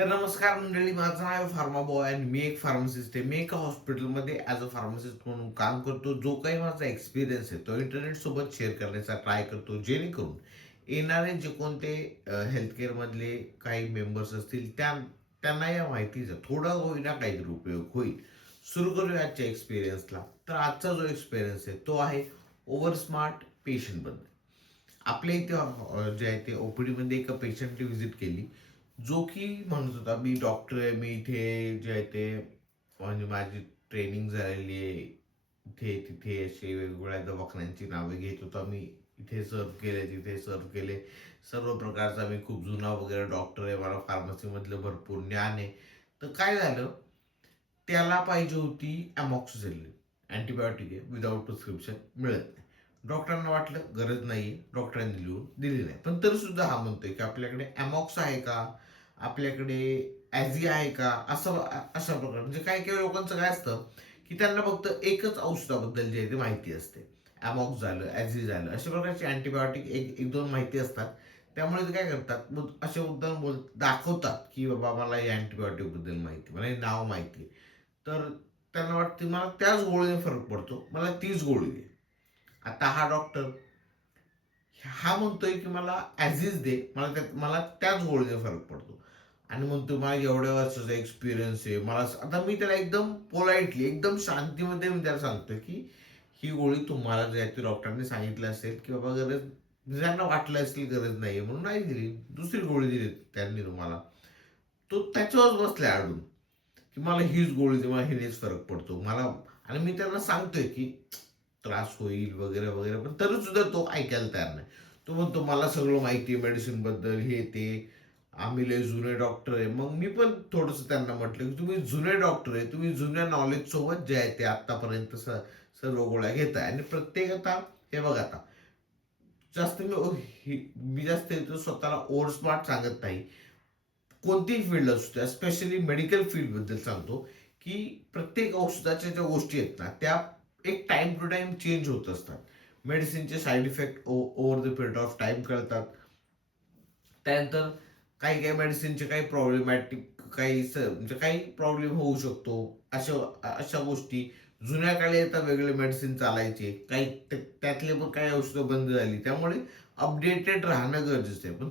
तर नमस्कार मंडळी, माझं नाव आहे फार्मा बॉय आणि मी एक फार्मासिस्ट आहे. मी एका हॉस्पिटलमध्ये ॲज अ फार्मासिस्ट म्हणून काम करतो. जो काही माझा एक्सपिरियन्स आहे तो इंटरनेटसोबत शेअर करण्याचा ट्राय करतो, जेणेकरून येणारे जे कोणते हेल्थकेअरमधले काही मेंबर्स असतील त्यांना या माहितीचा थोडा होईना काहीतरी उपयोग होईल. सुरू करूया आजच्या एक्सपिरियन्सला. तर आजचा जो एक्सपिरियन्स आहे तो आहे ओव्हर स्मार्ट पेशंटबद्दल. आपल्या इथे जे आहे ते ओपीडीमध्ये एका पेशंटने व्हिजिट केली, जो की म्हणत होता, मी डॉक्टर आहे, मी इथे जे आहे ते म्हणजे माझी ट्रेनिंग झालेली आहे. इथे तिथे असे वेगवेगळ्या दवाखान्यांची नावे घेत होता मी. इथे सर्व्ह केले, तिथे सर्व्ह केले. सर्व प्रकारचा मी खूप जुना वगैरे डॉक्टर आहे. मला फार्मसीमधलं भरपूर ज्ञान आहे. तर काय झालं, त्याला पाहिजे होती अमॉक्सिसिलिन. अँटिबायोटिक आहे, विदाऊट प्रिस्क्रिप्शन मिळत नाही. डॉक्टरांना वाटलं गरज नाहीये, डॉक्टरांनी लिहून दिली नाही. पण तरी सुद्धा हा म्हणतोय की आपल्याकडे अमॉक्स आहे का, आपल्याकडे ॲझी आहे का, अशा प्रकारे. म्हणजे काही काही लोकांचं काय असतं की त्यांना फक्त एकच औषधाबद्दल जे आहे ते माहिती असते. अमॉक्स झालं, ॲझी झालं, अशा प्रकारचे अँटिबायोटिक एक एक दोन माहिती असतात. त्यामुळे ते काय करतात, मग असे मुद्दाम दाखवतात की बाबा मला या अँटिबायोटिकबद्दल माहिती, मला हे नाव माहिती आहे. तर त्यांना वाटते मला त्याच गोळीने फरक पडतो, मला तीच गोळी दे. आता हा डॉक्टर हा म्हणतोय की मला ॲझीज दे, मला त्याच गोळीने फरक पडतो. आणि म्हणतो मला एवढ्या वर्षाचा एक्सपिरियन्स आहे. आता मी त्याला एकदम पोलाइटली, एकदम शांतीमध्ये मी त्याला सांगतो की ही गोळी तुम्हाला जे आहे ते डॉक्टरांनी सांगितलं असेल की बाबा गरज, ज्यांना वाटलं असेल गरज नाही म्हणून नाही दिली, दुसरी गोळी दिली त्यांनी तुम्हाला. तो त्याच्यावर बसलाय अडून की मला हीच गोळी दे, मला हिनेच फरक पडतो मला. आणि मी त्यांना सांगतोय की त्रास होईल वगैरे वगैरे, पण तरी सुद्धा तो ऐकायला तयार नाही. तो म्हणतो मला सगळं माहिती आहे मेडिसिन बद्दल, हे ते, आम्ही लय जुने डॉक्टर आहे. मग मी पण थोडंसं त्यांना म्हटलं की तुम्ही जुने डॉक्टर आहे, तुम्ही जुन्या नॉलेज सोबत जे आहे ते आतापर्यंत सर्व गोळ्या घेताय. आणि प्रत्येक आता हे बघा, आता जास्त मी जास्त इथं स्वतःला ओव्हर स्मार्ट सांगत नाही. कोणतीही फील्ड असू द्या, स्पेशली मेडिकल फील्डबद्दल सांगतो, की प्रत्येक औषधाच्या ज्या गोष्टी आहेत ना, त्या एक टाइम टू टाइम चेंज होत असतात. मेडिसिनचे side effect over the period of time कळतात. त्यानंतर काही काही मेडिसिनचे काही प्रॉब्लेमॅटिक म्हणजे काही प्रॉब्लेम होऊ शकतो. अशा अशा गोष्टी जुन्या काळी आता वेगळे मेडिसिन चालायचे, काही त्यातले पण काही औषधं बंद झाली. त्यामुळे अपडेटेड राहणं गरजेचं आहे. पण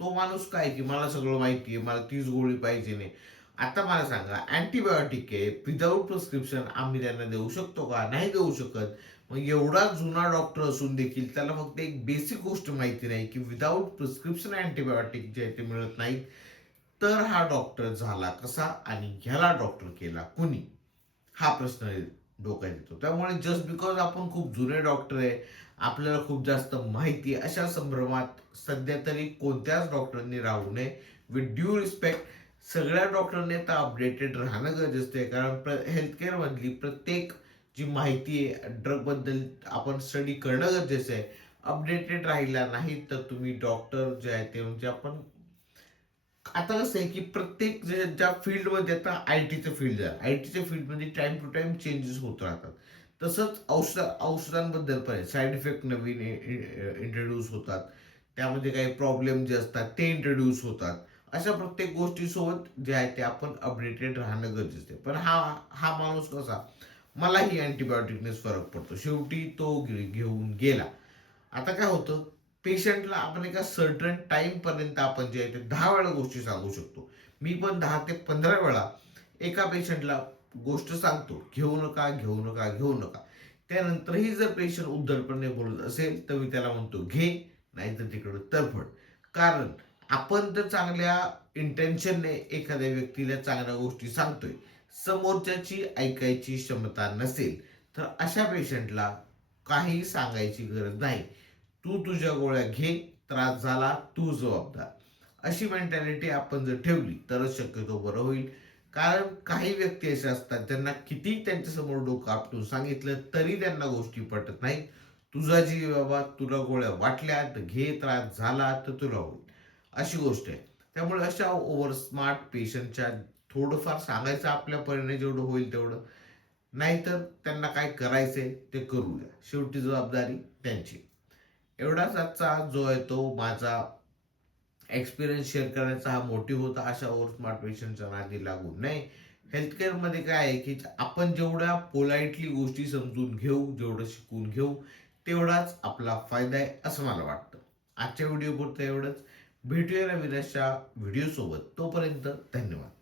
तो माणूस काय की मला सगळं माहिती आहे, मला तीच गोळी पाहिजे नाही. आता मला सांगा, अँटिबायोटिक आहे, विदाऊट प्रिस्क्रिप्शन आम्ही त्यांना देऊ शकतो का? नाही देऊ शकत. मग एवढा जुना डॉक्टर असून देखील त्याला फक्त एक बेसिक गोष्ट माहिती नाही की विदाऊट प्रिस्क्रिप्शन अँटिबायोटिक जे आहे ते मिळत नाहीत. तर हा डॉक्टर झाला कसा आणि ह्याला डॉक्टर केला कुणी? हा प्रश्न डोक्यात येतो. त्यामुळे जस्ट बिकॉज आपण खूप जुने डॉक्टर आहे, आपल्याला खूप जास्त माहिती आहे, अशा संभ्रमात सध्या तरी कोणत्याच डॉक्टरांनी राहू नये. विथ ड्यू रिस्पेक्ट, सगळ्या डॉक्टरांनी आता अपडेटेड राहणं गरजेचं आहे. कारण हेल्थकेअरमधली प्रत्येक जी माहिती आहे ड्रगबद्दल आपण स्टडी करणं गरजेचं आहे. अपडेटेड राहिला नाही तर तुम्ही डॉक्टर जे आहे ते, म्हणजे आपण आता कसं आहे की प्रत्येक ज्या फील्डमध्ये, आता आय-टीचं फील्ड आहे. आय-टीच्या फील्डमध्ये टाईम टू टाईम चेंजेस होत राहतात. तसंच औषधांबद्दल पण आहे. साइड इफेक्ट नवीन इंट्रोड्यूस होतात. त्यामध्ये काही प्रॉब्लेम जे असतात ते इंट्रोड्यूस होतात. अशा प्रत्येक गोष्टीसोबत जे आहे ते आपण अपडेटेड राहणं गरजेचं आहे. पण हा हा माणूस कसा, मलाही अँटिबायोटिकनेच फरक पडतो. शेवटी तो घेऊन गेला. आता काय होतं, पेशंटला आपण एका सर्टन टाइम पर्यंत आपण जे आहे ते 10 वेळा गोष्टी सांगू शकतो. मी पण 10 ते 15 वेळा एका पेशंटला गोष्ट सांगतो, घेऊ नका, घेऊ नका, घेऊ नका. त्यानंतरही जर पेशंट उद्धटपणे बोलत असेल तर मी त्याला म्हणतो घे, नाहीतर तिकडं तरफड. कारण आपण तर चांगल्या इंटेन्शनने एखाद्या व्यक्तीला चांगल्या गोष्टी सांगतोय, समोरच्याची ऐकायची क्षमता नसेल तर अशा पेशंटला काही सांगायची गरज नाही. तू तुझ्या गोळ्या घे, त्रास झाला तू जबाबदार. अशी मेंटॅलिटी आपण जर ठेवली तरच शक्यतो बरं होईल. कारण काही व्यक्ती अशा असतात ज्यांना किती त्यांच्यासमोर डोकं आपटून सांगितलं तरी त्यांना गोष्टी पटत नाहीत. तुझा जीव बाबा, तुला गोळ्या वाटल्या तर घे, त्रास झाला तर तुला होईल, अशी गोष्ट आहे. त्यामुळे अशा ओव्हर स्मार्ट पेशंटच्या थोडंफार सांगायचं आपल्या परीने जेवढं होईल तेवढं. नाहीतर त्यांना काय करायचंय ते करू द्या. शेवटी जबाबदारी त्यांची. एवढाच आजचा जो आहे तो माझा एक्सपिरियन्स शेअर करण्याचा हा मोटिव्ह होता. अशा ओव्हर स्मार्ट पेशंटच्या नादी लागू नये. हेल्थकेअरमध्ये काय आहे, की आपण जेवढ्या पोलाइटली गोष्टी समजून घेऊ, जेवढं शिकून घेऊ, तेवढाच आपला फायदा आहे, असं मला वाटतं. आजच्या व्हिडिओपुरतं एवढंच. भेटूया नवीन अशा व्हिडिओसोबत. तोपर्यंत धन्यवाद.